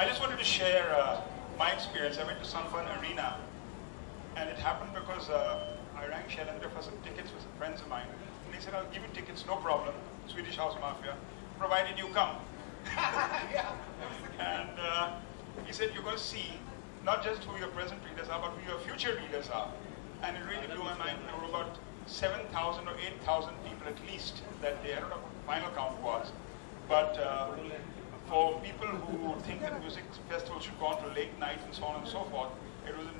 I just wanted to share my experience. I went to Sunburn Arena, and it happened because I rang Shailendra for some tickets with some friends of mine. And he said, I'll give you tickets, no problem, Swedish House Mafia, provided you come. Yeah. And he said, you're going to see not just who your present readers are, but who your future readers are. And it really blew my mind. There were about 7,000 or 8,000 people at least that day. I don't know what the final count was. But for people who think that music festivals should go on to late night and so on and so forth, it was a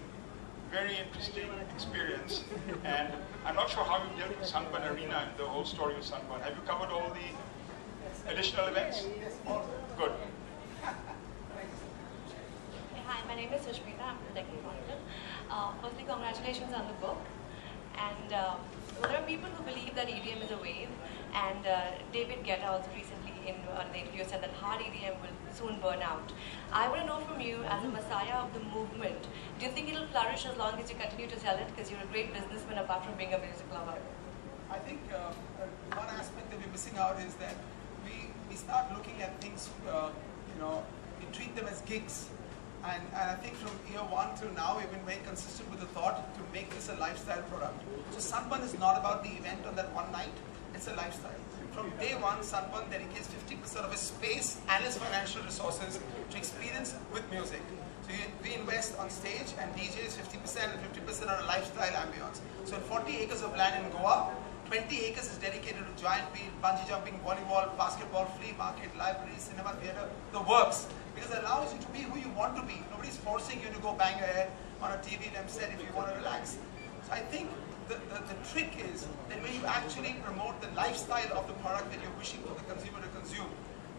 very interesting experience. And I'm not sure how you dealt with Sunburn Arena and the whole story of Sunburn. Have you covered all the additional events? Good. Hi, my name is Sushmita. I'm the technical monitor. Firstly, congratulations on the book. And there are people who believe that EDM is a wave. And David Guetta also recently in the interview said that hard EDM will soon burn out. I want to know from you, as a messiah of the movement, do you think it'll flourish as long as you continue to sell it? Because you're a great businessman apart from being a music lover. I think one aspect that we're missing out is that we start looking at things, we treat them as gigs. And I think from year one till now, we've been very consistent with the thought to make this a lifestyle product. So Sunburn is not about the event on that one night, it's a lifestyle. From day one, Sunburn dedicates 50% of his space and his financial resources to experience with music. So we invest on stage and DJs 50% and 50% on a lifestyle ambience. So in 40 acres of land in Goa, 20 acres is dedicated to giant wheel, bungee jumping, volleyball, basketball, flea market, library, cinema, theatre, the works. Because it allows you to be who you want to be. Nobody's forcing you to go bang your head on a TV set if you want to relax. So I think the trick is that when you actually promote the lifestyle of the product that you're wishing for the consumer to consume,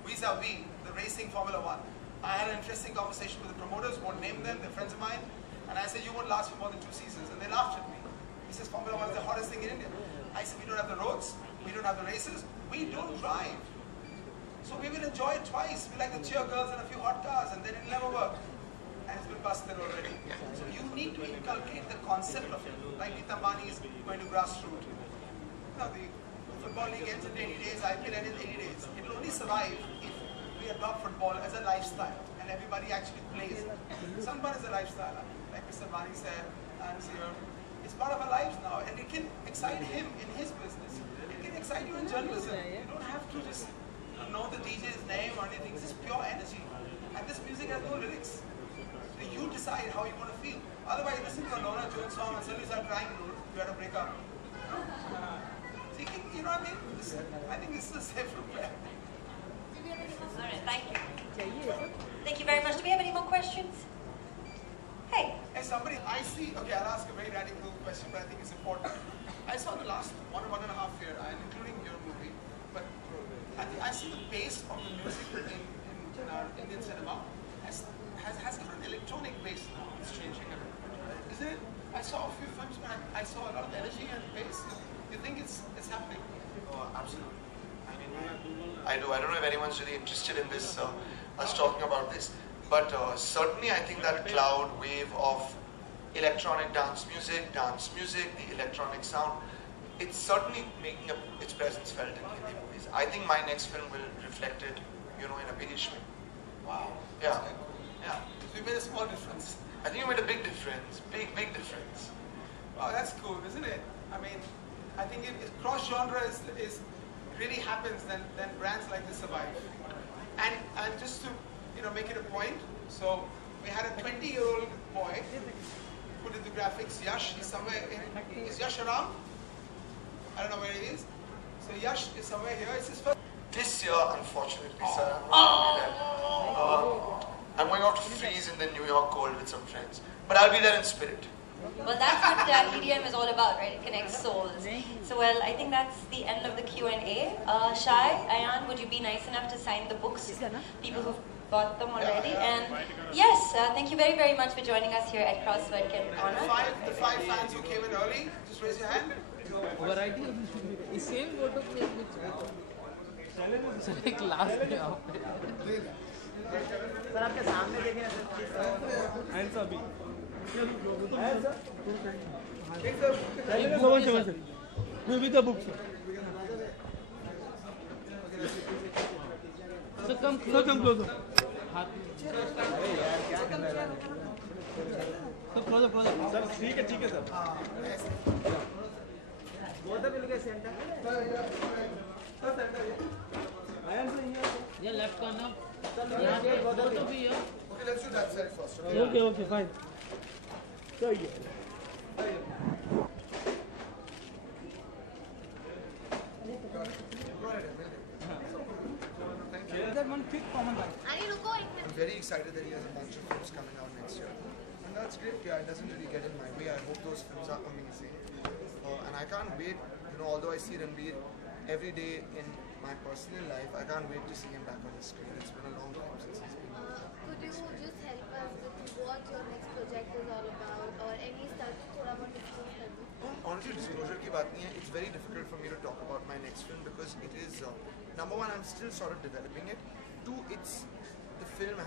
vis-a-vis the racing Formula One. I had an interesting conversation with the promoters, won't name them, they're friends of mine, and I said, you won't last for more than 2 seasons, and they laughed at me. He says, Formula One is the hottest thing in India. I said, we don't have the roads, we don't have the races, we don't drive. So we will enjoy it twice. We like the cheer girls and a few hot cars, and then it'll never work. And it's been busted already. So you need to inculcate the concept of it. Like Nita Mani is going to grassroots. Now the football league ends in 80 days, IPL ends in 80 days. It will only survive if we adopt football as a lifestyle and everybody actually plays it. Sunburn is a lifestyle, like Mr. Mani said, and here. It's part of our lives now, and it can excite him in his business. It can excite you in journalism. You don't have to just know the DJ's name or anything. This is pure energy. And this music has no lyrics. So you decide how you want to feel. Otherwise, listen to a Lorna Jones song and suddenly start crying, dude. You had to break up. So you know what I mean? I think this is a safer bet. Alright, thank you. Thank you very much. Do we have any more questions? Hey. Hey, somebody, I see, okay, I'll ask a very radical question, but I think it's important. I saw the last 1 or 1.5 years, and including your movie, but I see the base of the music in our Indian cinema has got an electronic base now. It's changing a little bit. Isn't it? I saw a few films where I saw a lot of energy and bass. You think it's happening? Oh, absolutely. I mean, I do. I don't know if anyone's really interested in this, us talking about this, but certainly I think that cloud wave of electronic dance music, the electronic sound, it's certainly making its presence felt in Hindi movies. I think my next film will reflect it, in a biggish way. Wow. Yeah. Yeah. So you made a small difference. I think you made a big difference. Big difference. Wow, that's cool, isn't it? I mean, I think if cross-genre is really happens, then brands like this survive. And just to make it a point, so we had a 20-year-old boy who did the graphics. Yash is somewhere is Yash around? I don't know where he is. So Yash is somewhere here. It's his first. This year, unfortunately, sir, I'm not going to be there. I'm going out to freeze in the New York cold with some friends. But I'll be there in spirit. Well, that's what EDM is all about, right? It connects souls. So, well, I think that's the end of the Q&A. Shai, Ayaan, would you be nice enough to sign the books? People who've bought them already. And yes, thank you very, very much for joining us here at Crossword. The five fans who came in early, just raise your hand. Variety is same photo which sir एक class में आओ sir आपके सामने देखें sir and सभी sir maybe the book sir come closer sir ठीक है sir ये लेफ्ट करना तो भी है Okay, let's do that side first. Okay fine सही है I'm very excited that he has a bunch of films coming out next year. And that's great, yeah, it doesn't really get in my way. I hope those films are amazing. And I can't wait, although I see Ranveer every day in my personal life, I can't wait to see him back on the screen. It's been a long time since he's been on. Could you just help us with what your next project is all about or any stuff थोड़ा बहुत disclose कर दो? Honestly, disclosure की बात नहीं है. It's very difficult for me to talk about my next film because it is, number one, I'm still sort of developing it. Two, the film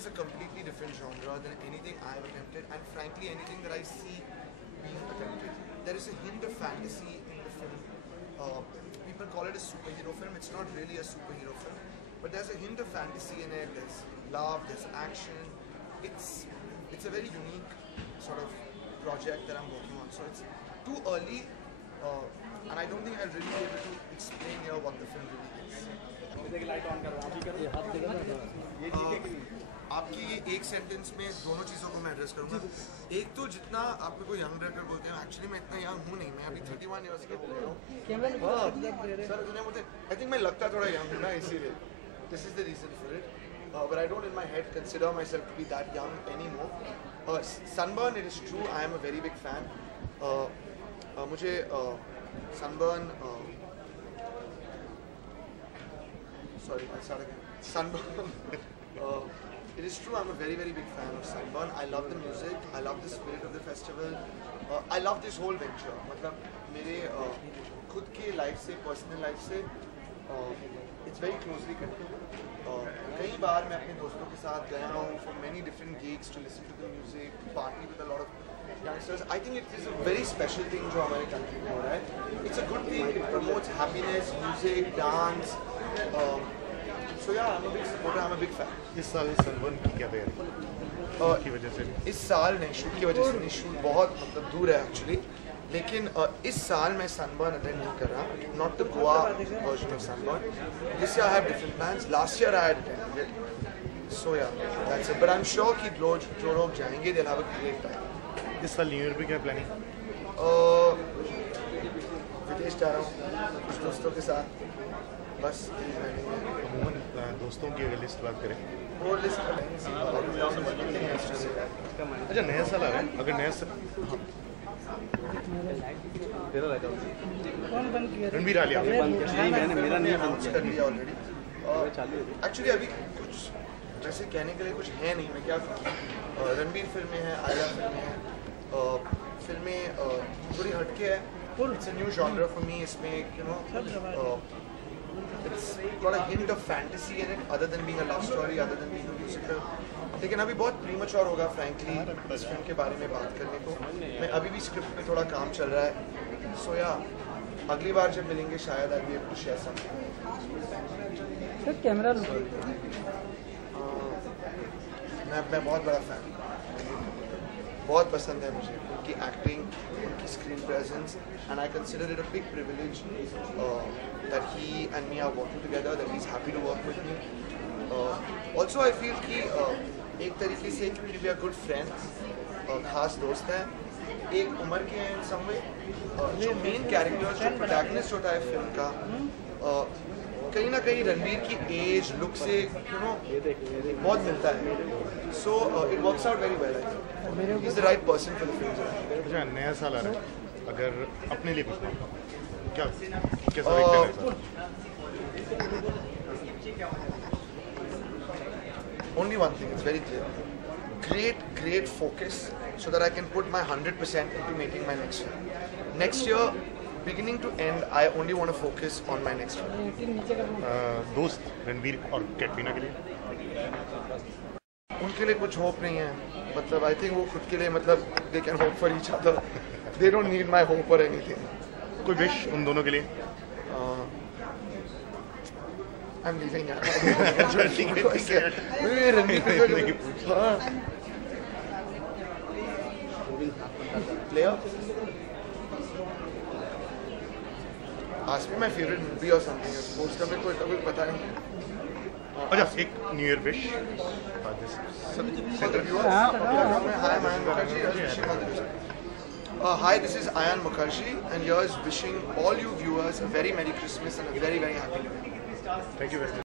is a completely different genre than anything I've attempted, and frankly, anything that I see being attempted. There is a hint of fantasy in the film. People call it a superhero film. It's not really a superhero film, but there's a hint of fantasy in it. There's love, there's action. It's a very unique sort of project that I'm working on. So it's too early, and I don't think I'll really be able to explain here what the film really is. आपकी ये एक sentence में दोनों चीज़ों को मैं address करूँगा. एक तो जितना आप मेरे को यंग डायरेक्टर बोलते हैं, एक्चुअली मैं इतना यंग हूँ नहीं. मैं अभी 31 ईयर्स का बोल रहा हूँ. सर मुझे आई थिंक मैं लगता थोड़ा यंग हूँ ना, इसीलिए. This is the reason for it. But I don't in my head consider myself to be that young anymore. Sunburn, it is true, I am a very big fan. मुझे Sunburn, sorry, I'll start again. Sunburn, it is true, I'm a very, very big fan of Sunburn. I love the music, I love the spirit of the festival. I love this whole venture. मतलब मेरे खुद के life से, personal life से, it's very closely connected. कई बार मैं अपने दोस्तों के साथ गया हूँ for many different gigs to listen to the music, party with a lot of youngsters. I think it is a very special thing जो हमारे country में हो रहा है. It's a good thing. It promotes happiness, music, dance. So yeah, I'm a big supporter. I'm a big fan. इस साल sunburn की क्या तैयारी की वजह से? इस साल नहीं, शूट की वजह से नहीं. शूट बहुत मतलब दूर है एक्चुअली. लेकिन इस साल मैं सनबर्न अटेंड नहीं कर रहा. Not the Goa version of Sunburn. This year I have different plans. Last year I had attended. So yeah that's it. But I am sure कि जो लोग जाएंगे they will have a great time. इस साल new year पे क्या planning? विदेश जा रहा हूँ कुछ दोस्तों के साथ. बस अमूमन दोस्तों की अगर लिस्ट बात करें, वो लिस्ट कर लेंगे. अच्छा नया साल आ रहा है. अगर नया साल रणबीर आलिया कर लिया ऑलरेडी. एक्चुअली अभी कुछ वैसे कहने के लिए कुछ है नहीं. मैं क्या कहूँ, रणबीर फिल्में हैं, आलिया फिल्में हैं. फिल्में थोड़ी हटके है. It's a new genre for me. इसमें it's got a hint of fantasy in it, other than being a love story, other than being a musical. लेकिन अभी बहुत प्रीमैच्योर होगा फ्रैंकली इस फिल्म के बारे में बात करने को. मैं अभी भी स्क्रिप्ट पे थोड़ा काम चल रहा है. सो या अगली बार जब मिलेंगे शायद I be able to share something. Sir camera मैं बहुत बड़ा फैन. बहुत पसंद है मुझे उनकी एक्टिंग, उनकी screen presence, and I consider it a big privilege that he and me are working together, that he's happy to work with me. Also I feel कि एक तरीके से क्योंकि we are good friends, खास दोस्त हैं, एक उम्र के हैं in some way. जो मेन कैरेक्टर, जो प्रोटैगनिस्ट होता है फिल्म का, कहीं ना कहीं रणबीर की एज, लुक से बहुत मिलता है. So it works out very well. He's the right person for the film. अच्छा नया साल आ रहा है, अगर अपने लिए कुछ क्या कैसा देखते हैं? Only one thing, it's very clear. Great focus so that I can put my 100% into making my next film. Next year, beginning to end, I only want to focus on my next film. दोस्त रणबीर और कैटरीना के लिए उनके लिए कुछ hope नहीं है. मतलब I think वो खुद के लिए मतलब they can hope for each other. They don't need my hope or anything. कोई विश उन दोनों के लिए? I'm leaving. Player? Ask me my favorite movie or something. Sports का मेरे को इतना कुछ पता नहीं. अच्छा एक new year wish For the viewers, hi, I'm Ayaan Mukherjee. Hi, this is Ayaan Mukherjee, and here's wishing all you viewers a very Merry Christmas and a very, very Happy New Year. Thank you very much